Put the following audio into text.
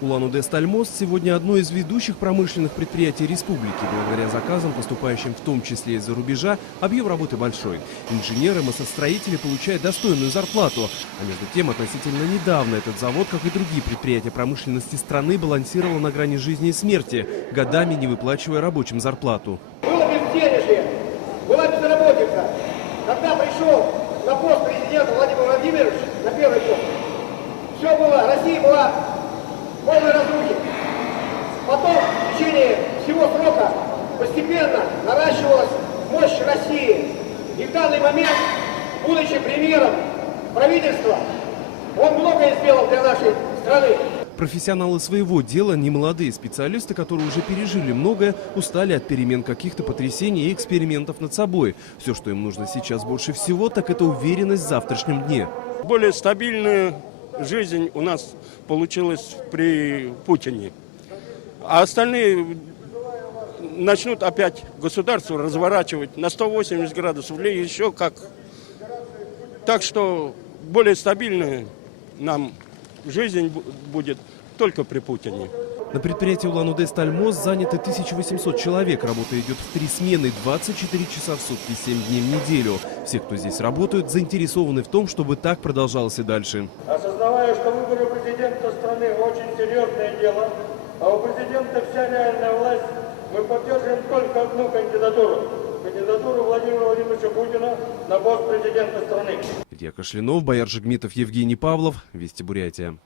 Улан-Удэ «Стальмост» сегодня одно из ведущих промышленных предприятий республики. Благодаря заказам, поступающим в том числе из-за рубежа, объем работы большой. Инженеры, массостроители получают достойную зарплату. А между тем, относительно недавно этот завод, как и другие предприятия промышленности страны, балансировал на грани жизни и смерти, годами не выплачивая рабочим зарплату. Было безденежье, была безработица. Когда пришел на пост президента Владимир Владимирович, на первый пост, все было, Россия была в полной разрухе. Потом в течение всего срока постепенно наращивалась мощь России. И в данный момент, будучи премьером правительства, он многое сделал для нашей страны. Профессионалы своего дела, немолодые специалисты, которые уже пережили многое, устали от перемен, каких-то потрясений и экспериментов над собой. Все, что им нужно сейчас больше всего, так это уверенность в завтрашнем дне. Более стабильная жизнь у нас получилась при Путине. А остальные начнут опять государство разворачивать на 180 градусов или еще как. Так что более стабильная нам жизнь будет только при Путине. На предприятии Улан-Удэ «Стальмост» заняты 1800 человек. Работа идет в 3 смены, 24 часа в сутки, 7 дней в неделю. Все, кто здесь работают, заинтересованы в том, чтобы так продолжалось и дальше. Осознавая, что выборы президента страны очень серьезное дело, а у президента вся реальная власть, мы поддерживаем только одну кандидатуру. Кандидатуру Владимира Владимировича Путина на пост президента страны. Илья Кашлянов, Бояр Жигмитов, Евгений Павлов. Вести Бурятия.